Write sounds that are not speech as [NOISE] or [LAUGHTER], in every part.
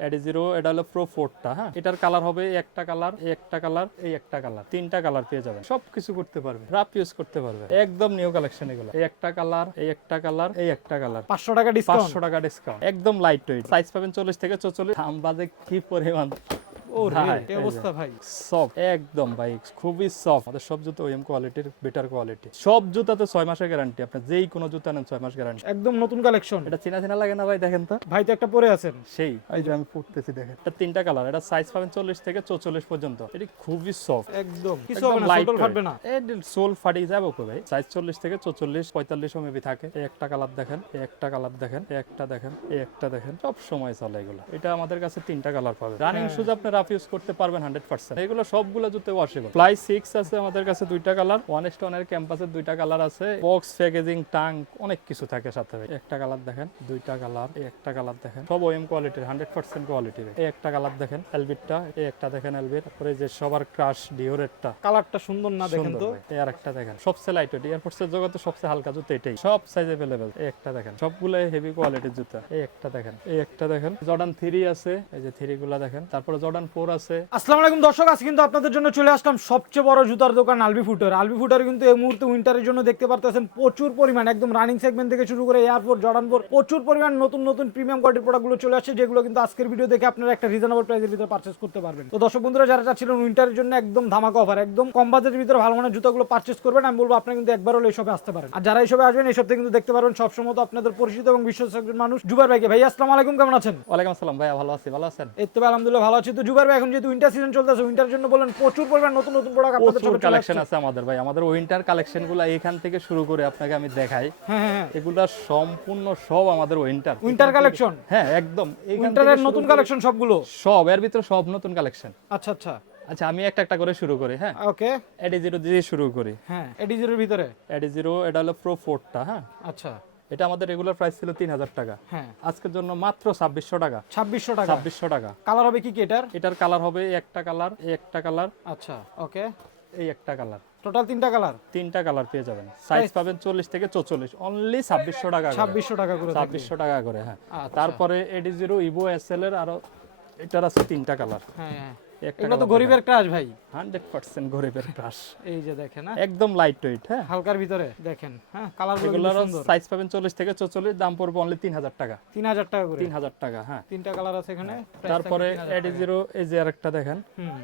এডি zero এটা হলো pro ফোরটা হ্যাঁ? এটার কালার হবে একটা কালার এই একটা কালার এই একটা কালার তিনটা কালার পেয়ে যাবেন। সব কিছু করতে পারবে। রাপ ইউজ করতে পারবে। একদম নিউ কালেকশন এগুলো। এই একটা কালার এই একটা কালার এই একটা কালার পাঁচশো টাকা ডিসকাউন্ট পাঁচশো টাকা ডিসকাউন্ট একদম লাইট ওয়েট সাইজ পাবেন চল্লিশ থেকে চল্লিশ দাম বাজে কি পরিমাণ? অবস্থা ভাই? সফট একদম ভাই খুবই সফট আমাদের সব জুতো ওএম কোয়ালিটির বেটার কোয়ালিটি সব জুতাতে ছয় মাসের গ্যারান্টি আপনি যেই কোনো জুতা নেন ছয় মাস গ্যারান্টি একদম নতুন কালেকশন এটা চিনা চিনা লাগে না ভাই দেখেন তো? ভাই তো একটা পরে আছেন। সেই। এই যে আমি পড়তেছি দেখেন। এটা তিনটা কালার এটা সাইজ পাবেন থেকে চৌচল্লিশ পর্যন্ত। এটি খুবই সফট একদম কিছু হবে না লাইট ফাটবে না। সোল ফাটি যাবে ওকে ভাই? সাইজ চল্লিশ থেকে চৌচল্লিশ পঁয়তাল্লিশও মেবি থাকে। এই একটা কালার দেখেন এই একটা কালার দেখেন এই একটা দেখেন এই একটা দেখেন। সব সময় চলে এগুলো। এটা আমাদের কাছে তিনটা কালার পাবে। রানিং। শুজ আপনি স্টাফ ইউজ করতে পারবেন হান্ড্রেড পার্সেন্ট এগুলো সবগুলো জুতে ওয়াশেবল ফ্লাই সিক্স আছে আমাদের কাছে দুইটা কালার ওয়ান স্টোনের ক্যাম্পাসের দুইটা কালার আছে। বক্স প্যাকেজিং টাং অনেক কিছু থাকে সাথে একটা কালার দেখেন দুইটা কালার একটা কালার দেখেন। সব ওএম কোয়ালিটির হান্ড্রেড পার্সেন্ট কোয়ালিটির একটা কালার দেখেন এলবিটটা এই একটা দেখেন এলবিট তারপরে যে সবার ক্রাশ ডিওরেটটা কালারটা সুন্দর না দেখেন তো? এই একটা দেখেন সবচেয়ে লাইট ওয়েট এয়ারফোর্সের জগতে সবচেয়ে হালকা জুতো এটাই। সব সাইজ অ্যাভেলেবেল এই একটা দেখেন সবগুলো হেভি কোয়ালিটির জুতো। এই একটা দেখেন এই একটা দেখেন। জর্ডান থ্রি আছে এই যে থ্রি গুলা দেখেন। তারপরে জর্ডান ফোর আছে। আসসালামু আলাইকুম দর্শক আজকে কিন্তু আপনাদের জন্য চলে আসলাম সবচেয়ে বড় জুতার দোকান আলবি ফুটার আলবি ফুটার কিন্তু এই মুহূর্তে উইন্টারের জন্য দেখতে পারতেছেন প্রচুর পরিমাণ একদম রানিং সেগমেন্ট থেকে শুরু করে এয়ারপোর্ট জর্ডানপোর্ট প্রচুর পরিমাণ নতুন নতুন প্রিমিয়াম কোয়ালিটির প্রোডাক্টগুলো চলে আসছে যেগুলো কিন্তু আজকের ভিডিও দেখে আপনারা একটা রিজনেবল প্রাইসের ভিতরে পারচেস করতে পারবেন। তো দর্শক বন্ধুরা যারা চাচ্ছিলেন উইন্টারের জন্য একদম ধামাকা অফার একদম কম বাজেটের ভিতরে ভালো মানের জুতাগুলো পারচেস করবেন আমি বলব আপনারা কিন্তু একবার হলে এইসবে আসতে পারেন। আর যারা এইসবে আসবেন এইসব থেকে কিন্তু দেখতে পারবেন সবসময় তো আপনাদের পরিচিত এবং বিশ্বস্ত একজন মানুষ জুবার ভাইকে। ভাই আসসালামু আলাইকুম কেমন আছেন? ওয়ালাইকুম আসসালাম ভাইয়া ভালো আছি ভালো আছেন? এই তো ভাই আলহামদুলিল্লাহ ভালো আছি। তো ভাই এখন যেহেতু উইন্টার সিজন চলতেছে উইন্টারের জন্য বলেন প্রচুর পরিমাণ নতুন নতুন প্রোডাক্ট আপনাদের প্রচুর কালেকশন আছে আমাদের ভাই। আমাদের উইন্টার কালেকশনগুলো এখান থেকে শুরু করে আপনাকে আমি দেখাই। হ্যাঁ হ্যাঁ হ্যাঁ। এগুলা সম্পূর্ণ সব আমাদের উইন্টার উইন্টার কালেকশন হ্যাঁ একদম। উইন্টারের নতুন কালেকশন সবগুলো? সব এর ভিতরে সব নতুন কালেকশন আচ্ছা আচ্ছা। আচ্ছা আমি একটা একটা করে শুরু করি হ্যাঁ? ওকে। এডি জিরো দিয়ে শুরু করি। হ্যাঁ এডিজির ভিতরে? এডি জিরো এটা হলো প্রো ফোরটা হ্যাঁ? আচ্ছা। এটা আমাদের রেগুলার প্রাইস ছিল তিন হাজার টাকা। হ্যাঁ। আজকের জন্য মাত্র ছাব্বিশশো টাকা। ছাব্বিশশো টাকা? ছাব্বিশশো টাকা। কালার হবে কি কি এটার? এটার কালার হবে একটা কালার একটা কালার আচ্ছা ওকে এই একটা কালার টোটাল তিনটা কালার তিনটা কালার পেয়ে যাবেন। সাইজ পাবেন চল্লিশ থেকে চৌচল্লিশ। অনলি ছাব্বিশশো টাকা। ছাব্বিশশো টাকা করে। ছাব্বিশশো টাকা করে হ্যাঁ। আচ্ছা। তারপরে Adizero Evo S L এর আরও এটার আছে তিনটা কালার হ্যাঁ হ্যাঁ। এগুলো তো গরিবের ক্রাশ ভাই। হান্ড্রেড পার্সেন্ট গরিবের ক্রাশ এই যে দেখেন হ্যাঁ? একদম লাইট ওয়েট হ্যাঁ? হালকার ভিতরে দেখেন হ্যাঁ? কালারগুলো সুন্দর। সাইজ পাবেন চল্লিশ থেকে চৌচল্লিশ দাম পড়বে অনলি তিন হাজার টাকা। তিন হাজার টাকা করে? তিন হাজার টাকা হ্যাঁ। তিনটা কালার আছে এখানে তারপরে থাকবে 3000 এডি জিরো এই যে আরেকটা দেখেন।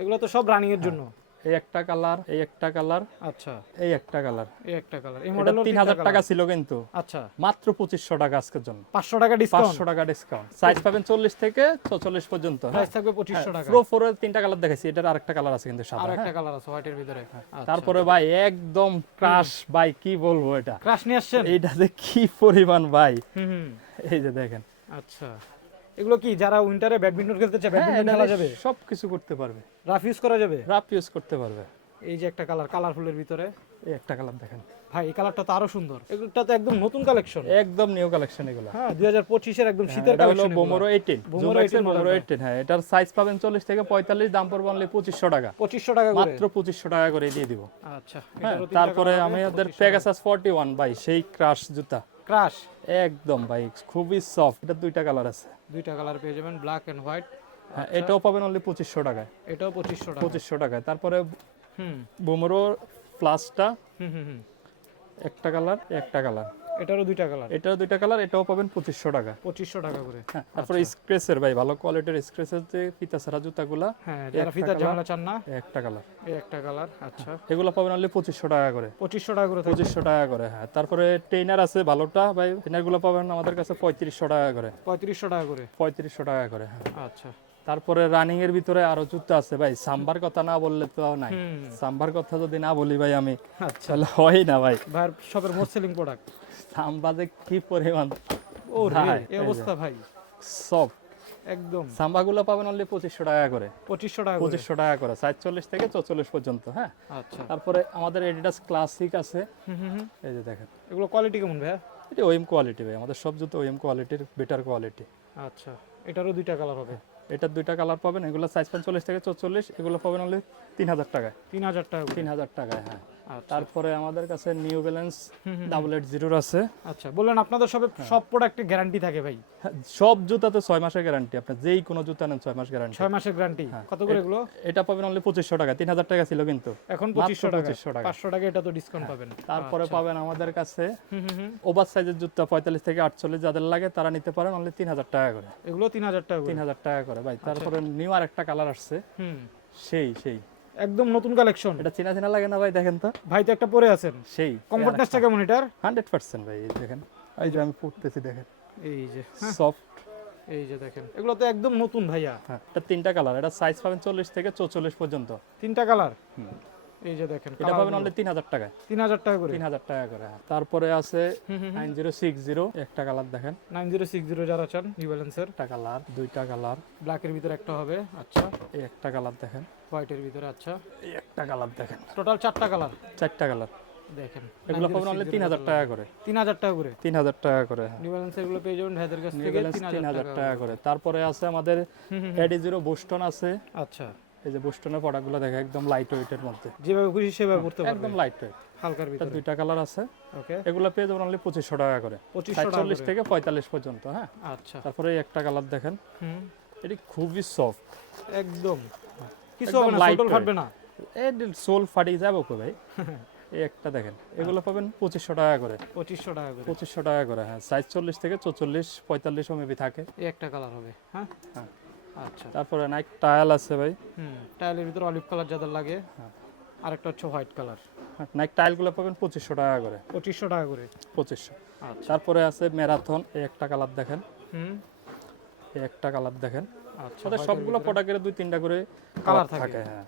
এগুলো তো সব রানিং এর জন্য। এই একটা কালার এই একটা কালার আচ্ছা। এই একটা কালার। এই একটা কালার। এই মডেল তিন হাজার টাকা ছিল কিন্তু। আচ্ছা। মাত্র পঁচিশশো টাকা আজকের জন্য। পাঁচশো টাকা ডিসকাউন্ট পাঁচশো টাকা ডিসকাউন্ট সাইজ পাবেন চল্লিশ থেকে চৌচল্লিশ পর্যন্ত প্রাইস থাকবে পঁচিশশো টাকা। প্রো ফোর তিনটা কালার দেখাইছি। এটার আরেকটা কালার আছে কিন্তু সাদা একটা কালার আছে হোয়াইটের ভিতরে। হ্যাঁ। তারপরে ভাই একদম ক্রাশ ভাই কি বলব এটা? ক্রাশ নিয়ে আসছেন? এইটা যে কি পরিমাণ ভাই? এই যে দেখেন। আচ্ছা। এগুলো কি যারা উইন্টারে ব্যাডমিন্টন খেলতে চায় হ্যাঁ, ব্যাডমিন্টন খেলা যাবে? সব কিছু করতে পারবে। রাফ ইউজ করা যাবে? রাপ ইউজ করতে পারবে। এই যে একটা কালার কালারফুলের ভিতরে। এই একটা কালার দেখেন। ভাই এই কালারটা তো আরও সুন্দর। এগুলোটা তো একদম নতুন কালেকশন একদম নিউ কালেকশন এগুলো। হ্যাঁ দুই হাজার পঁচিশের একদম শীতের এটা হলো collection Vomero 18 Bomoro Zoom excel 18 Vomero 18 হ্যাঁ এটার সাইজ পাবেন 40 থেকে 45 দাম পড়বে অনলি 2500 টাকা। পঁচিশশো টাকা করে? মাত্র 2500 টাকা করে দিয়ে দিব। আচ্ছা হ্যাঁ তারপরে আমাদের পেগাসাস 41 ভাই সেই ক্রাশ জুতা। ক্রাশ একদম ভাই খুবই সফট এটা দুইটা কালার আছে। দুইটা কালার পেয়ে যাবেন ব্ল্যাক এন্ড হোয়াইট হ্যাঁ এটাও পাবেন অনলি পঁচিশশো টাকায়। এটাও পঁচিশশো টাকা। 2500 টাকায়। তারপরে হুম। বোমরো প্লাসটা হুম হুম হুম। একটা কালার একটা কালার এটারও দুইটা কালার এটাও দুইটা কালার এটাও পাবেন 2500 টাকা। পঁচিশশো টাকা করে। হ্যাঁ তারপরে স্ক্রেচের ভাই ভালো কোয়ালিটির স্ক্রেচের যে ফিতা জুতাগুলা হ্যাঁ যারা colour। ঝামেলা চান না একটা কালার এই একটা কালার আচ্ছা। এগুলো পাবেন অনলি 2500 টাকা করে। পঁচিশশো টাকা করে পঁচিশশো টাকা করে হ্যাঁ। তারপরে ট্রেনার আছে ভালোটা ভাই ট্রেনারগুলো পাবেন আমাদের কাছে পঁয়ত্রিশশো টাকা করে। পঁয়ত্রিশশো টাকা করে। পঁয়ত্রিশশো টাকা করে হ্যাঁ। আচ্ছা। তারপরে রানিং এর ভিতরে আরও জুতো আছে ভাই সাম্বার কথা না বললে তো নাই। সাম্বার কথা যদি না বলি ভাই আমি আচ্ছা। হয় না ভাই। ভাইয়ের শপের মোস্ট সেলিং প্রোডাক্ট সাম্বাজে কি পরিমাণ? ও ভাই, এই অবস্থা ভাই। সব। একদম। সাম্বা গুলো পাবেন অনলি পঁচিশশো টাকা করে। পঁচিশশো টাকা পঁচিশশো টাকা করে সাইজ চল্লিশ থেকে চৌচল্লিশ পর্যন্ত হ্যাঁ? আচ্ছা। তারপরে আমাদের এডিডাস ক্লাসিক আছে। এই যে দেখেন। এগুলো কোয়ালিটি কেমন ভাইয়া? এটা ওএম কোয়ালিটি ভাই আমাদের সব জুতো ওএম কোয়ালিটির বেটার কোয়ালিটি আচ্ছা এটারও দুইটা কালার হবে। এটার দুইটা কালার পাবেন এগুলো সাইজ পাবেন চল্লিশ থেকে চল্লিশ এগুলো পাবেন হলে তিন হাজার টাকায়। তিন হাজার টাকা তিন হাজার টাকায় হ্যাঁ। তারপরে আমাদের কাছে নিউ ব্যালেন্স ডাবল এইট জিরোর আছে। আচ্ছা বললেন আপনাদের সবে হ্যাঁ। সব প্রোডাক্টে গ্যারান্টি থাকে ভাই? হ্যাঁ, সব জুতাতে ছয় মাসের গ্যারান্টি আপনার যেই কোনো জুতা নেন ছয় মাস গ্যারান্টি ছয় মাসের গ্যারান্টি হ্যাঁ। কত করে এগুলো? এটা পাবেন অনলি পঁচিশশো টাকা তিন হাজার টাকা ছিল কিন্তু। এখন পঁচিশশো টাকা। 2500 টাকা। পাঁচশো টাকা এটা তো ডিসকাউন্ট পাবেন। তারপরে পাবেন আমাদের কাছে ওভার সাইজের জুতা পঁয়তাল্লিশ থেকে আটচল্লিশ যাদের লাগে তারা নিতে পারেন অনলি তিন হাজার টাকা করে। এগুলো তিন হাজার টাকা তিন হাজার টাকা করে। ভাই তারপরে নিউ আর একটা কালার আসছে সেই সেই। একদম নতুন কালেকশন এটা চেনা চেনা লাগে না ভাই দেখেন তো। ভাই তো একটা পরে আছেন। সেই কমফর্টনেসটা কেমন এটার? হান্ড্রেড পার্সেন্ট ভাই এই দেখেন। এই যে আমি পড়তেছি দেখেন। এই যে সফট এই যে দেখেন এগুলো তো একদম নতুন ভাইয়া। হ্যাঁ এটা তিনটা কালার এটা সাইজ পাবেন চল্লিশ থেকে চৌচল্লিশ পর্যন্ত। তিনটা কালার হুম। এই যে দেখেন এটা পাবেন অনলি তিন হাজার টাকায়। তিন হাজার টাকা করে। তিন হাজার টাকা করে হ্যাঁ। তারপরে আছে hmm hmm nine zero six zero একটা কালার দেখেন। নাইন জিরো সিক্স জিরো যারা চান নিউ ব্যালেন্সের একটা কালার দুইটা কালার। ব্ল্যাকের ভিতরে একটা হবে আচ্ছা। এই একটা কালার দেখেন। হোয়াইটের ভিতরে আচ্ছা। এই একটা কালার দেখেন। টোটাল চারটা কালার। চারটা কালার। দেখেন এগুলো পাবেন অনলি টাকা করে। তিন হাজার টাকা করে। তিন হাজার টাকা করে হ্যাঁ। নিউ এগুলো পেয়ে যাবেন ভাইদের কাছ থেকে টাকা টাকা করে। তারপরে আছে আমাদের এডি জিরো বুস্টন আছে। আচ্ছা। এই যে বুস্টনের প্রোডাক্টগুলো দেখে একদম লাইট ওয়েটের মধ্যে। যেভাবে খুশি সেভাবে পড়তে পারবেন একদম লাইট ওয়েট হালকার ভিতরে। দুইটা কালার আছে। ওকে এগুলো পেয়ে যাবেন অনলি পঁচিশশো টাকা করে। পঁচিশশো টাকা চল্লিশ করে। থেকে পঁয়তাল্লিশ পর্যন্ত হ্যাঁ? আচ্ছা। তারপরে এই একটা কালার দেখেন। হুম। এটি খুবই সফট একদম। কিছু হবে না weight। ফাটবে না। এই সোল ফাটিয়ে যাব কো ভাই? [LAUGHS] এই একটা দেখেন। এগুলো পাবেন পঁচিশশো টাকা করে। পঁচিশশো টাকা করে। টাকা করে হ্যাঁ। সাইজ চল্লিশ থেকে চৌচল্লিশ পঁয়তাল্লিশও মেবি থাকে। এই একটা কালার হবে হ্যাঁ? হ্যাঁ। আচ্ছা। তারপরে নাইক টায়াল আছে ভাই। হুম টায়ালের ভিতরে অলিভ কালার যাদের লাগে হ্যাঁ। আরেকটা হচ্ছে হোয়াইট কালার। নাইক টায়ালগুলো পাবেন পঁচিশশো টাকা করে। পঁচিশশো টাকা করে। পঁচিশশো। আচ্ছা। তারপরে আছে ম্যারাথন এই একটা কালার দেখেন। হুম। এই একটা কালার দেখেন। আচ্ছা সবগুলো প্রোডাক্টের দুই তিনটা করে কালার থাকে। হ্যাঁ।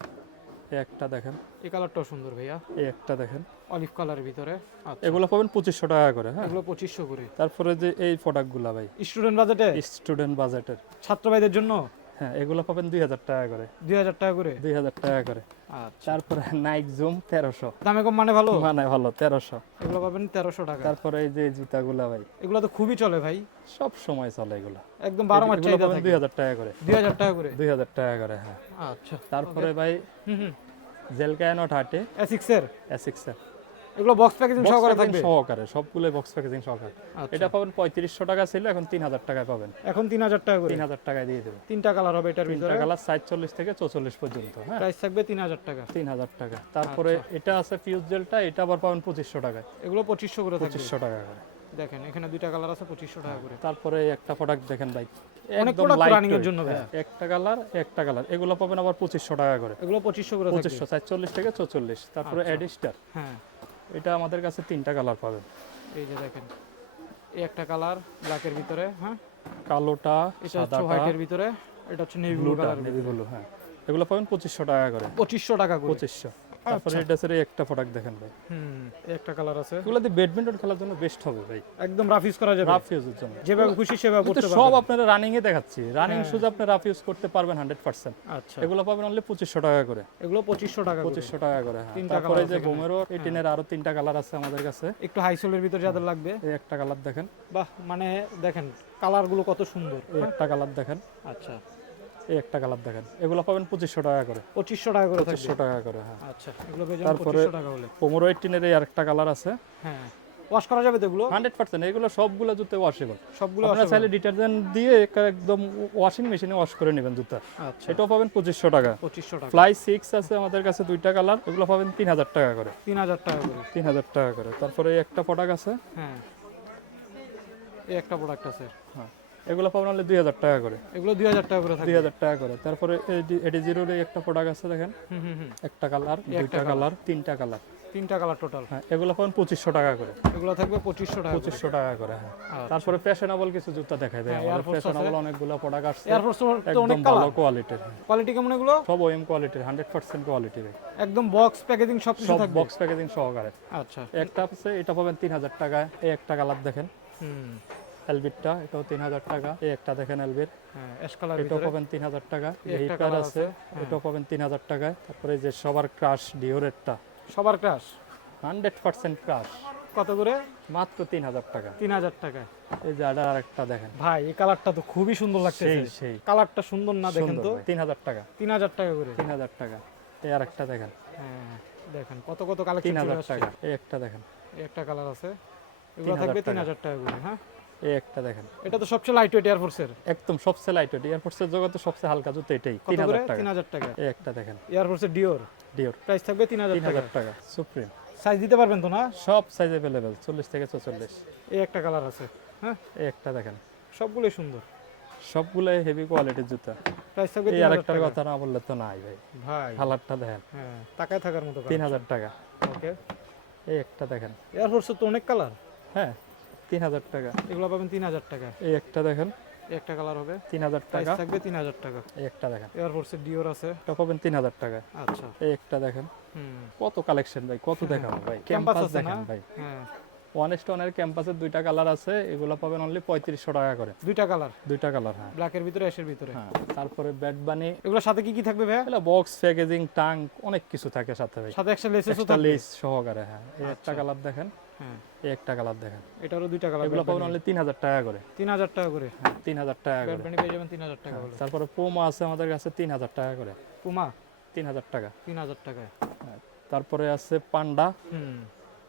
একটা দেখেন। এই কালারটাও সুন্দর ভাইয়া। এই একটা দেখেন। অলিভ কালারের ভিতরে। আচ্ছা। এগুলো পাবেন পঁচিশশো টাকা করে হ্যাঁ। এগুলো পঁচিশশো করে। তারপরে যে এই প্রোডাক্টগুলো ভাই। স্টুডেন্ট বাজেটে স্টুডেন্ট বাজেটের ছাত্র ভাইদের জন্য? হ্যাঁ এগুলো পাবেন দুই হাজার টাকা করে। দুই হাজার টাকা করে? দুই হাজার টাকা করে। আচ্ছা। তারপরে নাইক জুম তেরোশো। দামে কম মানে ভালো? মানে ভালো তেরোশো। এগুলো পাবেন তেরোশো টাকা। তারপরে এই যে জুতাগুলা ভাই। এগুলো তো খুবই চলে ভাই। সব সময় চলে এগুলো। একদম বারো মাস চাহিদা দুই হাজার টাকা করে। দুই হাজার টাকা করে? দুই হাজার টাকা করে হ্যাঁ। আচ্ছা তারপরে ভাই জেলকায়নো ঠাটে এসিক্স এর? এসিক্সের এগুলো বক্স প্যাকেজিং সহকারে থাকবে? সহকারে সবগুলো বক্স প্যাকেজিং সহকারে। আচ্ছা। এটা পাবেন পঁয়ত্রিশশো টাকা ছিল এখন তিন হাজার টাকায় পাবেন। এখন তিন হাজার টাকা করে? তিন হাজার টাকায় দিয়ে দেবে। তিনটা কালার হবে এটার তিনটা ভিতরে? কালার সাইজ চল্লিশ থেকে চৌচল্লিশ পর্যন্ত হ্যাঁ। প্রাইস থাকবে তিন হাজার টাকা। তিন হাজার টাকা। তারপরে আচ্ছা। এটা আছে ফিউজ জেলটা এটা আবার পাবেন পঁচিশশো টাকায়। এগুলো পঁচিশশো করে থাকবে। পঁচিশশো টাকা করে। দেখেন এখানে দুইটা কালার আছে পঁচিশশো টাকা করে। তারপরে একটা প্রোডাক্ট দেখেন ভাই একদম এর জন্য একটা কালার একটা কালার এগুলো পাবেন আবার পঁচিশশো টাকা করে। এগুলো পঁচিশশো করে থাকবে। পঁচিশশো সাইজ চল্লিশ থেকে চৌচল্লিশ। তারপরে আচ্ছা। অ্যাডিস্টার হ্যাঁ। এটা আমাদের কাছে তিনটা কালার পাবেন। এই যে দেখেন এই একটা কালার ব্ল্যাকের ভিতরে হ্যাঁ? কালোটা এটা হচ্ছে হোয়াইটের ভিতরে এটা হচ্ছে navy blue colour navy blue হ্যাঁ। এগুলো পাবেন পঁচিশশো টাকা করে। পঁচিশশো টাকা করে। পঁচিশশো। তারপরে এটা একটা প্রোডাক্ট দেখেন ভাই। হুম একটা কালার আছে। ব্যাডমিন্টন খেলার জন্য বেস্ট হবে ভাই। একদম রাফ ইউজ করা যাবে। রাফ ইউজের জন্য। যেভাবে খুশি সেভাবে কিন্তু পড়তে সব আপনারা রানিং এ দেখাচ্ছি। রানিং হ্যাঁ। শুজ আপনি রাফ ইউজ করতে পারবেন হান্ড্রেড পার্সেন্ট আচ্ছা। এগুলো পাবেন অনলি পঁচিশশো টাকা করে। এগুলো পঁচিশশো টাকা করে। পঁচিশশো টাকা করে হ্যাঁ। তারপরে যে। বোমেরো এইটিনের আরও তিনটা কালার আছে আমাদের কাছে। একটু হাই সোলের ভিতরে যাদের লাগবে। এই একটা কালার দেখেন। বাহ মানে দেখেন কালারগুলো কত সুন্দর। একটা কালার দেখেন। আচ্ছা। এই একটা কালার দেখেন। এগুলো পাবেন পঁচিশশো টাকা করে। পঁচিশশো টাকা করে পঁচিশশো টাকা করে হ্যাঁ। আচ্ছা এগুলো তারপরে- পোমোরো এইটিনের এই আরেকটা কালার আছে। হ্যাঁ ওয়াশ করা যাবে তো এগুলো? হান্ড্রেড পার্সেন্ট এগুলো সবগুলো জুতে ওয়াশেবল সবগুলো আপনারা চাইলে ডিটারজেন্ট দিয়ে একদম ওয়াশিং মেশিনে ওয়াশ করে নেবেন জুতা। আচ্ছা। এটাও পাবেন পঁচিশশো টাকা। পঁচিশশো টাকা। ফ্লাই সিক্স আছে আমাদের কাছে দুইটা কালার এগুলো পাবেন তিন হাজার টাকা করে। তিন হাজার টাকা করে। তিন হাজার টাকা করে। তারপরে একটা প্রোডাক্ট আছে। হ্যাঁ। এই একটা প্রোডাক্ট আছে। এগুলো পাবেন হলে দুই হাজার টাকা করে। এগুলো দুই হাজার টাকা করে দুই হাজার টাকা করে। তারপরে এডি জিরোর একটা প্রোডাক্ট আছে দেখেন একটা কালার দুইটা কালার তিনটা কালার তিনটা কালার টোটাল হ্যাঁ এগুলো পাবেন পঁচিশশো টাকা করে। এগুলো থাকবে পঁচিশশো টাকা পঁচিশশো টাকা করে হ্যাঁ। আচ্ছা। তারপরে ফ্যাশনেবল কিছু জুতা দেখাই দেয় হ্যাঁ, আমাদের। ফ্যাশনেবল অনেকগুলো প্রোডাক্ট আসছে। একদম ভালো কোয়ালিটির কোয়ালিটি কেমন এগুলো? সব ওএম কোয়ালিটির হান্ড্রেড পার্সেন্ট কোয়ালিটি একদম বক্স প্যাকেজিং সব কিছু থাকবে। বক্স প্যাকেজিং সহকারে। আচ্ছা। একটা আছে এটা পাবেন তিন হাজার টাকায়। এই একটা কালার দেখেন। হুম। এলবিটটা এটাও তিন হাজার টাকা। এই একটা দেখেন এলবির হ্যাঁ কালার এটাও পাবেন তিন হাজার টাকা আছে এটাও পাবেন তিন হাজার টাকায়। তারপরে যে সবার ক্রাশ ডিওরেটটা সবার ক্রাশ হান্ড্রেড পার্সেন্ট ক্রাশ কত করে? মাত্র তিন হাজার টাকা। তিন হাজার টাকায় এই যে আডার আরেকটা দেখেন। ভাই এই কালারটা তো খুবই সুন্দর লাগছে সেই। কালারটা সুন্দর না দেখেন তো? তিন হাজার টাকা। তিন হাজার টাকা করে। তিন হাজার টাকা। এই আরেকটা দেখেন। হ্যাঁ দেখেন কত কত কালার তিন হাজার টাকা। এই একটা দেখেন। এই একটা কালার আছে। এগুলো থাকবে তিন হাজার টাকা করে হ্যাঁ? এই একটা দেখেন। এটা তো সবচেয়ে লাইট ওয়েট এয়ারফোর্সের একদম সবচেয়ে লাইট ওয়েট এয়ারফোর্সের জগতে সবচেয়ে হালকা জুতো এটাই কত তিন করে? হাজার টাকা। তিন হাজার টাকা। এই একটা দেখেন। এয়ারফোর্সের ডিওর ডিওর প্রাইস থাকবে তিন হাজার তিন টাকা হাজার টাকা। সুপ্রিম সাইজ দিতে পারবেন তো না? সব সাইজ অ্যাভেলেবেল চল্লিশ থেকে চল্লিশ এই একটা কালার আছে হ্যাঁ? এই একটা দেখেন। সবগুলোই সুন্দর। সবগুলাই হেভি কোয়ালিটির জুতা। প্রাইস থাকবে এই আরেকটার কথা না বললে তো নাই ভাই। ভাই। কালারটা দেখেন। হ্যাঁ টাকায় থাকার মতো তিন হাজার টাকা। ওকে এই একটা দেখেন। এয়ারফোর্সের তো অনেক কালার হ্যাঁ তিন হাজার টাকা। এগুলো পাবেন তিন হাজার টাকা। এই একটা দেখেন। একটা কালার হবে। তিন হাজার টাকা। থাকবে তিন হাজার টাকা। এই একটা দেখেন। এয়ারফোর্সের ডিওর আছে। এটা পাবেন তিন হাজার টাকা। আচ্ছা। এই একটা দেখেন। কত কালেকশন ভাই কত দেখাবো ভাই। ক্যাম্পাস দেখেন ভাই। হ্যাঁ। ওয়ান স্টোনের ক্যাম্পাসের দুইটা কালার আছে। এগুলো পাবেন অনলি পঁয়ত্রিশশো টাকা করে। দুইটা কালার দুইটা কালার হ্যাঁ। ব্ল্যাকের ভিতরে অ্যাশের ভিতরে? হ্যাঁ। তারপরে ব্যাট বানি এগুলোর সাথে কি কি থাকবে ভাই এগুলো বক্স প্যাকেজিং টাঙ্ক অনেক কিছু থাকে সাথে ভাই। সাথে একটা লেসেসও লেস সহকারে হ্যাঁ। এই একটা আচ্ছা। কালার দেখেন। হ্যাঁ। একটা কালার দেখেন। এটারও দুইটা কালার এগুলো পাবেন অনলি তিন হাজার টাকা করে। তিন হাজার টাকা করে তিন হাজার টাকা করে। পেয়ে যাবেন তিন হাজার টাকা বলে তারপরে পোমা আছে আমাদের কাছে তিন হাজার টাকা করে। পুমা তিন হাজার টাকা। তিন হাজার টাকায়। তারপরে আছে পান্ডা হুম।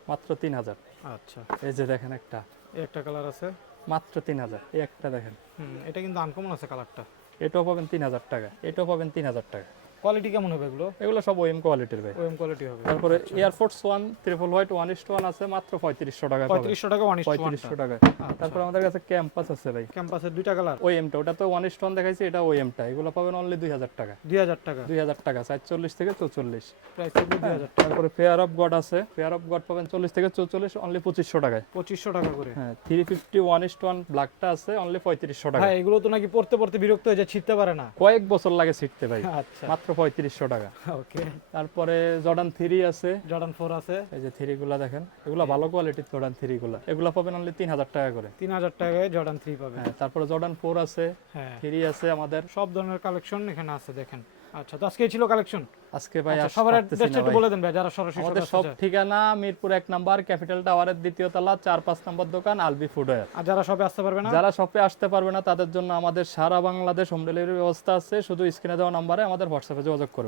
মাত্র তিন হাজার। আচ্ছা। এই যে দেখেন একটা। একটা কালার আছে? মাত্র তিন হাজার। এই একটা দেখেন। হুম এটা কিন্তু আনকমন আছে কালারটা এটাও পাবেন তিন হাজার টাকা। এটাও পাবেন তিন হাজার টাকা। কোয়ালিটি কেমন হবে এগুলো? এগুলো সব ওএম কোয়ালিটির ভাই। ওএম কোয়ালিটি হবে। তারপরে Air Force one triple white one east one আছে মাত্র পঁয়ত্রিশশো টাকা পাবেন পঁয়ত্রিশশো টাকা ওয়ান ইস পঁয়ত্রিশশো টাকা। তারপর আমাদের কাছে ক্যাম্পাস আছে ভাই। ক্যাম্পাসের দুইটা কালার ওই এমটা ওটা তো ওয়ান ইস্ট ওয়ান দেখাইছি এটা ওই এমটা এগুলো পাবেন অনলি দুই হাজার টাকা। দুই হাজার টাকা। দুই হাজার টাকা চারচল্লিশ থেকে চৌচল্লিশ। প্রাইস থাকবে দুই হাজার তারপরে ফেয়ার অফ গড আছে। ফেয়ার অফ গড পাবেন চল্লিশ থেকে চৌচল্লিশ অনলি পঁচিশশো টাকায়। পঁচিশশো টাকা করে। হ্যাঁ three fifty one east one ব্ল্যাকটা আছে অনলি পঁয়ত্রিশশো টাকা হ্যাঁ এগুলো তো নাকি পড়তে পড়তে বিরক্ত হয়ে যায় ছিটতে পারে না। কয়েক বছর লাগে শিখতে ভাই। আচ্ছা। মাত্র পঁয়ত্রিশশো টাকা। ওকে। তারপরে জর্ডান থ্রি আছে। জর্ডান ফোর আছে। এই যে থ্রি গুলা দেখেন এগুলো ভালো কোয়ালিটির জর্ডান থ্রি গুলা। এগুলো পাবেন অনলি তিন হাজার টাকা করে। তিন হাজার টাকায় জর্ডান থ্রি পাবে হ্যাঁ তারপরে জর্ডান ফোর আছে হ্যাঁ। থ্রি আছে আমাদের। সব ধরনের কালেকশন এখানে আছে দেখেন। আচ্ছা তো আজকে ছিল কালেকশন আজকে ভাই সবার পারতেছি অ্যাড্রেসটা একটু বলে দেন ভাই যারা সরাসরি আমাদের সব ঠিকানা মিরপুর এক নাম্বার ক্যাপিটাল টাওয়ারের দ্বিতীয় তলা চার পাঁচ নম্বর দোকান আলবি ফুডওয়্যার আর যারা সবে আসতে পারবে না? যারা শপে আসতে পারবে না তাদের জন্য আমাদের সারা বাংলাদেশ হোম ডেলিভারি ব্যবস্থা আছে। শুধু স্ক্রিনে দেওয়া নাম্বারে আমাদের হোয়াটসঅ্যাপে যোগাযোগ করবে।